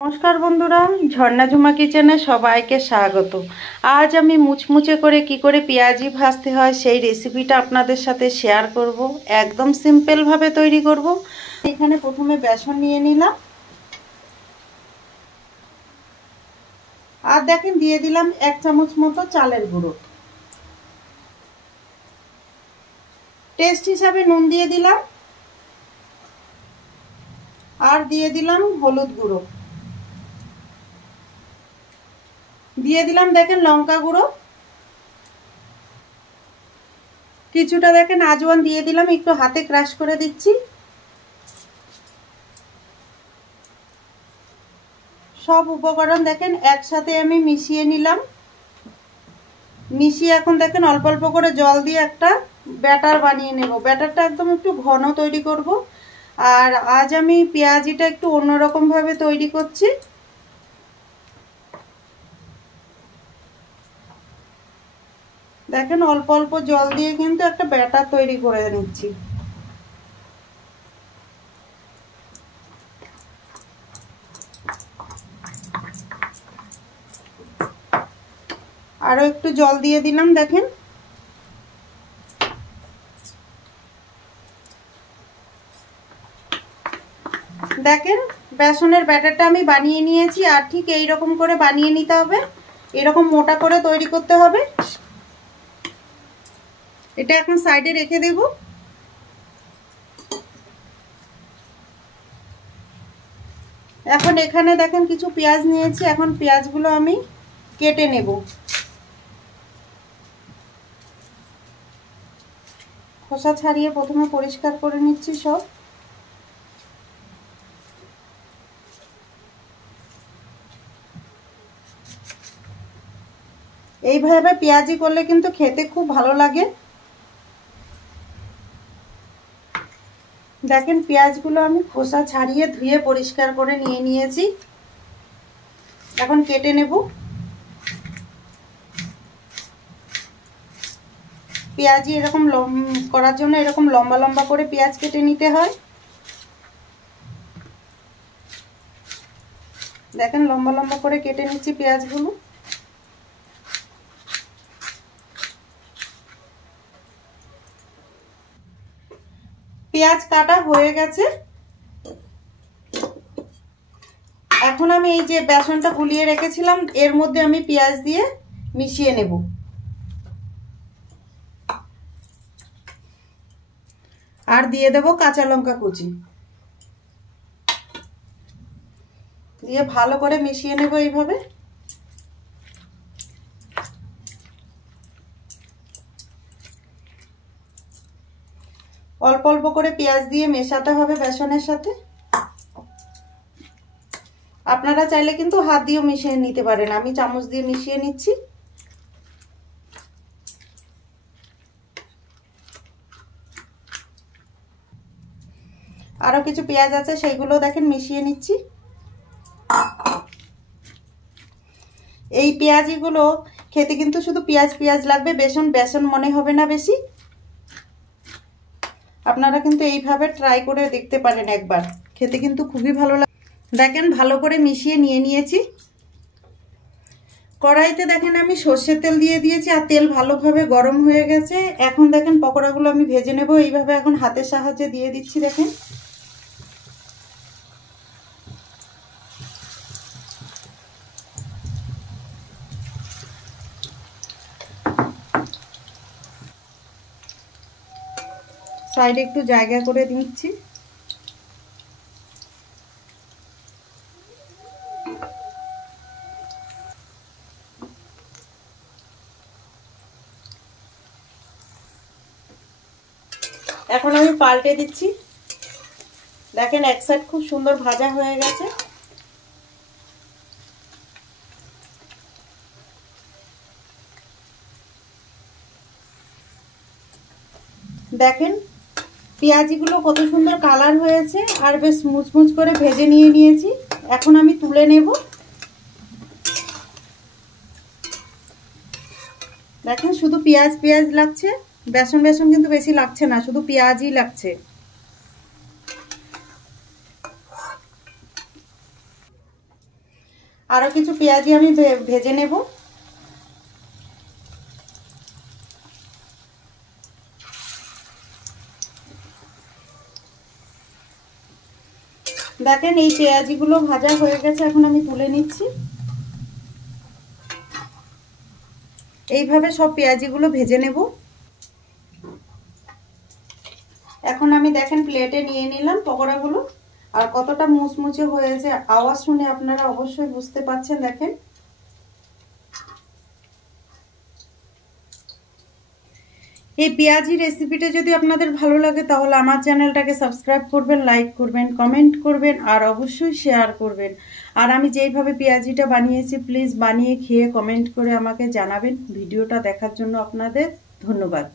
नमस्कार बंधुरा झर्णा झुमा किचेने सबाइके स्वागत। आज आमी मुचमुचे करे कि करे पेঁয়াজি भाजते हैं सेई रेसिपिटा आपनादेर साथे शेयर करब। एकदम सिम्पल भावे तैरी करब। एखाने प्रथमे बेसन निये निलाम और देखें दिए दिलाम 1 चामच मतो चालेर गुঁড়ो। टेस्ट हिसाबे नुन दिए दिलाम और दिए दिलाम हलुद गुঁড়ो, दिए दिलाम देखें लंका गुঁড়ो, किछुटा देखें आजवान दिए दिलाम, एकटु हाथे क्रश करे दिচ্ছি। सब उपकरण देखें एकसाथे आमी मिशिए निलाम। मिशिए एखन देखें अल्प अल्प करे जल दिए एकटा बैटार बानिए नेब। बैटारटा एकदम एकटु घन तैरी करब। और आज आमी पेঁয়াজিটা एकटु अन्यरकम भावे तैरी करছি। देखें अल्प अल्प जल दिए किन्तु एक बैटार तैरी करे निচ্ছি। आरो एकटू जल दिए दिलाम। देखें देखें बेसনের ব্যাটারটা আমি বানিয়ে নিয়েছি। আর ঠিক এই রকম করে বানিয়ে নিতে হবে, এরকম মোটা করে তৈরি করতে হবে। এটা এখন সাইডে রেখে দেব। এখন এখানে দেখেন কিছু পেঁয়াজ নিয়েছি। এখন পেঁয়াজগুলো আমি কেটে নেব। খোসা ছাড়িয়ে প্রথমে পরিষ্কার করে নিচ্ছি সব। এইভাবে পেঁয়াজি করলে কিন্তু খেতে খুব ভালো লাগে। দেখেন পেঁয়াজগুলো আমি খোসা ছাড়িয়ে ধুয়ে পরিষ্কার করে নিয়ে নিয়েছি। এখন কেটে নেব। পেঁয়াজি এরকম করার জন্য এরকম লম্বা লম্বা করে পেঁয়াজ কেটে নিতে হয়। দেখেন লম্বা লম্বা করে কেটে নিচ্ছি পেঁয়াজগুলো। পেঁয়াজ কাটা হয়ে গেছে। এখন আমি এই যে বেসনটা গুলিয়ে রেখেছিলাম এর মধ্যে আমি পেঁয়াজ দিয়ে মিশিয়ে নেব। আর দিয়ে দেব কাঁচা লঙ্কা কুচি, দিয়ে ভালো করে মিশিয়ে নেব এইভাবে। অল্প অল্প করে পেঁয়াজ দিয়ে মেশাতে হবে বেসনের সাথে। আপনারা চাইলে কিন্তু হাত দিয়ে মিশিয়ে নিতে পারেন, আমি চামচ দিয়ে মিশিয়ে নিচ্ছি। আরো কিছু পেঁয়াজ আছে সেইগুলো দেখেন মিশিয়ে নিচ্ছি। এই পেঁয়াজিগুলো খেতে কিন্তু শুধু পেঁয়াজ পেঁয়াজ লাগবে, বেসন বেসন মনে হবে না বেশি। আপনারা কিন্তু এইভাবে ট্রাই করে দেখতে পারেন একবার, খেতে কিন্তু খুবই ভালো লাগে। দেখেন ভালো করে মিশিয়ে নিয়ে নিয়েছি। কড়াইতে দেখেন আমি সরষের তেল দিয়ে দিয়েছি আর তেল ভালোভাবে গরম হয়ে গেছে। এখন দেখেন পকোড়াগুলো আমি ভেজে নেব। এইভাবে এখন হাতের সাহায্যে দিয়ে দিচ্ছি। দেখেন সাইডে একটু জায়গা করে দিচ্ছি। এখন আমি পাল্টে দিচ্ছি। দেখেন এক সাইড খুব সুন্দর ভাজা হয়ে গেছে। দেখেন পেঁয়াজিগুলো কত সুন্দর কালার হয়েছে আর বেশ মুচমুচ করে ভেজে নিয়ে নিয়েছি। এখন আমি তুলে নেব। দেখেন শুধু পেঁয়াজ পেঁয়াজ লাগছে, বেসন বেসন কিন্তু বেশি লাগছে না, শুধু পেঁয়াজই লাগছে। আরও কিছু পেঁয়াজি আমি ভেজে নেব। দেখেন এই পেঁয়াজিগুলো ভাজা হয়ে গেছে, এখন আমি তুলে নিচ্ছি। এইভাবে সব পেঁয়াজিগুলো ভেজে নেব। এখন আমি দেখেন প্লেটে নিয়ে নিলাম পকোড়াগুলো, আর কতটা মুচমুচে হয়েছে, আওয়াজ শুনে আপনারা অবশ্যই বুঝতে পারছেন। দেখেন এই পেঁয়াজি রেসিপিটা যদি আপনাদের ভালো লাগে তাহলে আমার চ্যানেলটাকে সাবস্ক্রাইব করবেন, লাইক করবেন, কমেন্ট করবেন আর অবশ্যই শেয়ার করবেন। আর আমি যেইভাবে পেঁয়াজিটা বানিয়েছি প্লিজ বানিয়ে খেয়ে কমেন্ট করে আমাকে জানাবেন। ভিডিওটা দেখার জন্য আপনাদের ধন্যবাদ।